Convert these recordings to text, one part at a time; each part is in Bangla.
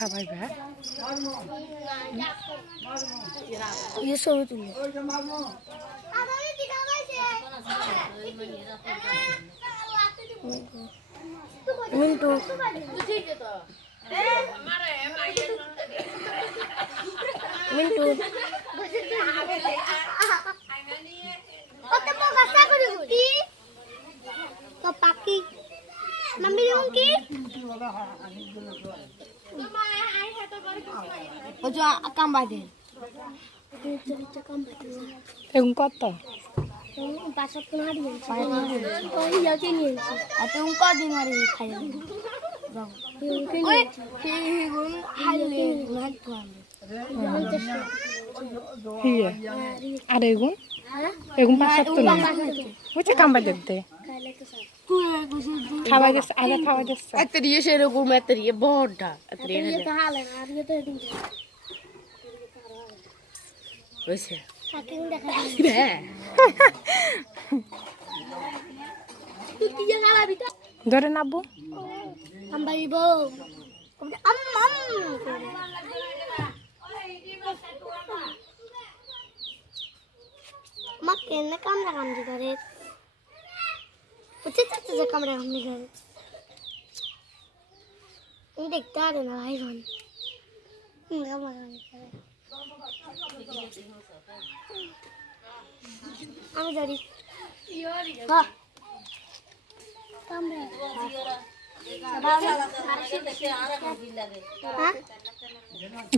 খাবাইবে ইয়ে ছবি তুলি। মিন্টু। মিন্টু। পাখি। নামবি যেমন কি? ওই যে কামবাই দে এগুন কত নিয়েছি আর খাই হিয়ে? আর এগুন এগুন পাঁচ না বুঝছে কামবাই দেখতে খাওয়াই গেছে আগে খাওয়াই গেছে। এত দিয়ে সেরকম এত দিয়ে বড়টা। এত দিয়ে ইয়ে তো হালে আর ইয়ে তো এদিন হয়েছে পাখি দেখা হ্যাঁ। তুই কি খালাবি তো? ধরে নাবো আম্বাইব আম আম মা কেন কামড়া কামড়ি করে উচিত আছে যে কামড়া কামড়ি করে আমি দেখতে পারি না ভাই বোন। কামড়া কামড়ি করে আমি ধরি।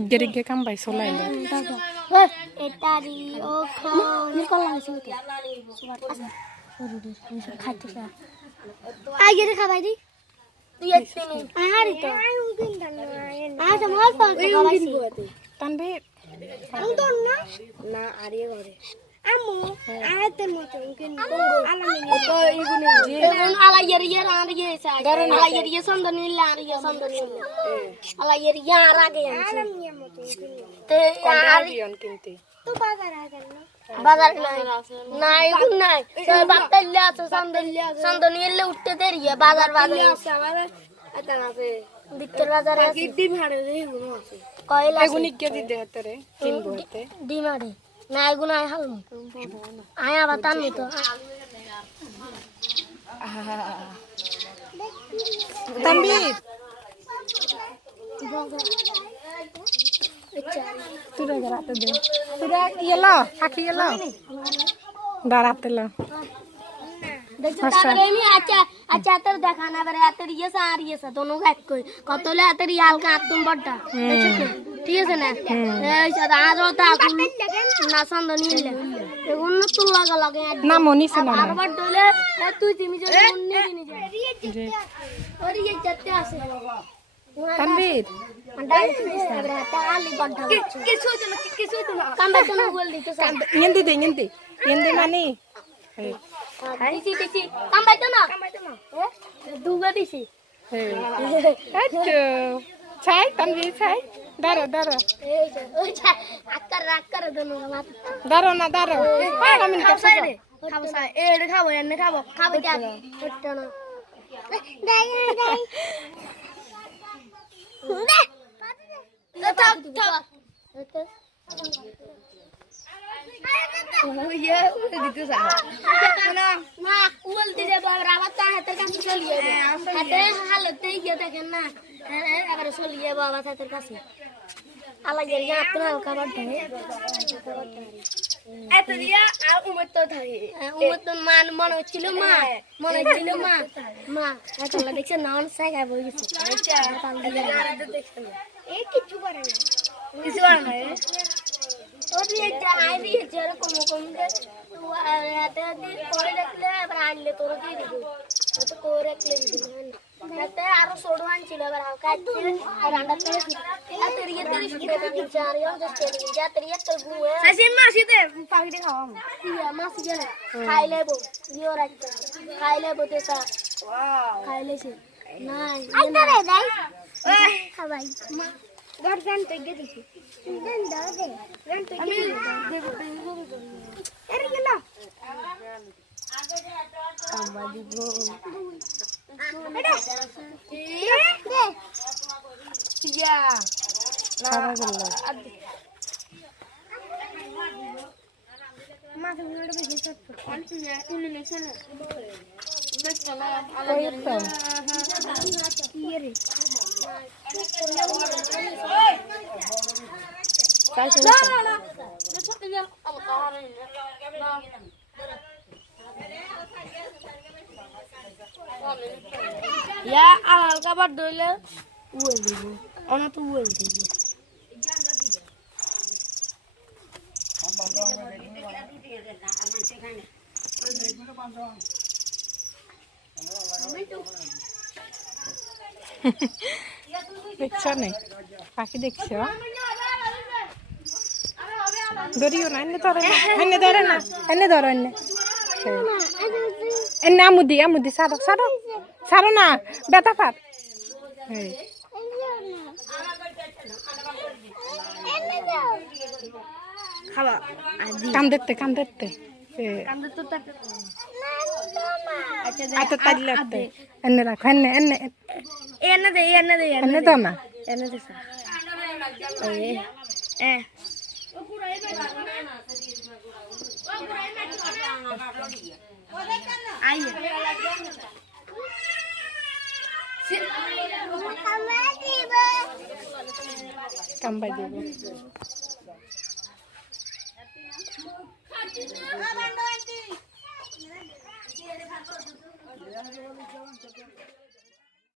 গেরে গে কামবাই চলাইলো এটারি ও নিকল খাইতে আগে রে খাবাই দি তুই একটু আই হারি তো আই তো মল পাল তো খাবাইছি তানবীর আমি তো না না আরিয়ে ঘরে। আমু আয়াতের মতো তো এগুলো এগুলো আলাইয়ের ইয়ে আর ইয়ে সাই আলাইয়ের ইয়ে সন্দ নিলে আর ইয়ে সন্দ নিলে। আলাইয়ের ইয়ে আর আগে আনছে। মতো তে আর কিনতে। তো বাজার আগে না বাজার নাই। না এগুলো নাই। তো বাতাইলে আছে সন্দ সন্দ নিলে উঠতে দেরি বাজার বাজার আছে আমার এটা আছে বিক্তর বাজার আছে। ডিম হাড়ে এগুলো আছে। কয়লা এগুনি কে দিতে হাতে রে? কিনবো হাতে। ডিম হাড়ে না এগুলো আয় হালমু আয় আবার টানবো তো তানবীর তুরা রাতে দে তুরা ইয়েলো আখি ইয়েলো দাঁড়াতে লো দেখছ তারপরে আমি আচ্ছা আচ্ছা তোর দেখানা বেরে হাতের ইয়ে সা আর ইয়ে সা দোনো এক কই কত লে হাতের ইয়ালকা আতুম বড়টা দেখছ তো? ঠিক আছে না এই সাদা আজ ওটা না সন্দ নিলে এগুলো তুল লাগা লাগে না মনিছে না আর বড় দলে তুই তুমি যদি মুন্নি কিনে যা যে ওর ইয়ে যেতে আসে কিছু হইতো না কিছু হইতো না কামবা তো বল দিতে স্যার ইয়েন্দি দে ইয়েন্দি। ইয়েন্দি এই দিছি দিছি। কামবা তো না কামবা তো না দুগা দিছি এই আচ্ছা খাব খাব। খাব আবার চলিয়ে বাবা হাতের কাছে আলাদা ইয়া আপনার খাবার এত দিয়া আর উমর তো থাকে। উমর তো মান মনে হচ্ছিল মা। মনে হচ্ছিল মা। মা তাহলে দেখছে নন সাই বই গেছে। এ কিছু করে না। কিছু আর নাই ওর দিয়ে আই দিয়েছে এরকম কম দে। হাতে হাতে করে রাখলে আবার আনলে তোর দিয়ে দিব। তো করে রাখলে দিব হাতে আরও সোডো আনছিল এবার হালকা আছে আর আন্ডা করে এত রিয়ে তেরি শুতে দিচ্ছে আর ইয়া জাস্ট তেরি যা তেরি একটা গুয়ে সাসি মাসিতে পাগড়ি খাওয়াম ইয়া মাসি গেলে খাইলে বো ইয়ো রাখতে খাইলে বো তেসা খাইলে সে নাই আইতারে দাই এই খাবাই মা ঘর গান থেকে দিছি দেন দাও দে গান থেকে দে ইয়া সাদা করল মাথা ঘুরে বেশি চটপট অনেক উনি নেছে না কই তো ইয়ে রে কাই তো না না ইয়া আলাল কাবার দইলে উয়েল দিব। অনা তো দেখছ নে? পাখি দেখছ? ধরিও না, এনে ধরে না। এনে ধরে না, এনে ধরো এনে এনে আমুদি আমুদি সারো সারো সারো না বেতা পাত এই খাবা। আদি। কাম দেখতে কাম দেখতে এ। কান্দে তো তাকে। আচ্ছা আত তাইলে এনে রাখো এনে এনে। এনে দে এনে দে এনে দাও না। এনে দে এ এ। আইয়ে কাম বাই দেবো